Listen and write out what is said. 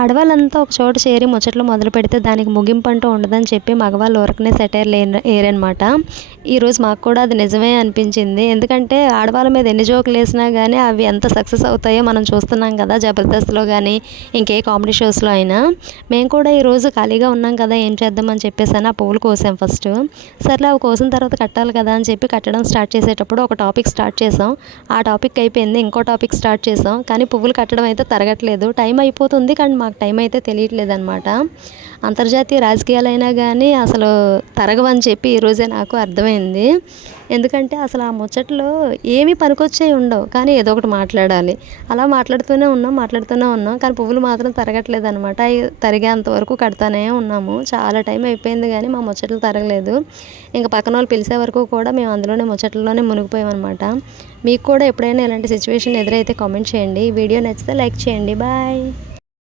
ఆడవాళ్ళంతా ఒక చోట చేరి ముచ్చట్లు మొదలు పెడితే దానికి ముగింపు అంటూ ఉండదని చెప్పి మగవాళ్ళు ఊరకనే సెటైర్లు ఏరనమాట. ఈరోజు మాకు కూడా అది నిజమే అనిపించింది. ఎందుకంటే ఆడవాళ్ళ మీద ఎన్ని జోకులు వేసినా కానీ అవి ఎంత సక్సెస్ అవుతాయో మనం చూస్తున్నాం కదా, జబర్దస్త్లో కానీ ఇంకే కామెడీ షోస్లో అయినా. మేము కూడా ఈరోజు ఖాళీగా ఉన్నాం కదా, ఏం చేద్దామని చెప్పేసి ఆ పువ్వులు కోసాం ఫస్ట్. సర్లే అవి కోసిన తర్వాత కట్టాలి కదా అని చెప్పి కట్టడం స్టార్ట్ చేసేటప్పుడు ఒక టాపిక్ స్టార్ట్ చేసాం. ఆ టాపిక్ అయిపోయింది, ఇంకో టాపిక్ స్టార్ట్ చేసాం. కానీ పువ్వులు కట్టడం అయితే తరగట్లేదు. టైం అయిపోతుంది కానీ మాకు టైం అయితే తెలియట్లేదు అనమాట. అంతర్జాతీయ రాజకీయాలైనా కానీ అసలు తరగవని చెప్పి ఈరోజే నాకు అర్థమైంది. ఎందుకంటే అసలు ఆ ముచ్చట్లో ఏమీ పనికొచ్చేవి ఉండవు, కానీ ఏదో ఒకటి మాట్లాడాలి. అలా మాట్లాడుతూనే ఉన్నాం కానీ పువ్వులు మాత్రం తరగట్లేదు అనమాట. అవి తరిగేంత వరకు కడతానే ఉన్నాము. చాలా టైం అయిపోయింది కానీ మా ముచ్చట్లు తరగలేదు. ఇంకా పక్కన వాళ్ళు పిలిచే వరకు కూడా మేము అందులోనే ముచ్చట్లలోనే మునిగిపోయామన్నమాట. మీకు కూడా ఎప్పుడైనా ఇలాంటి సిచ్యువేషన్ ఎదురైతే కామెంట్ చేయండి. వీడియో నచ్చితే లైక్ చేయండి. బాయ్.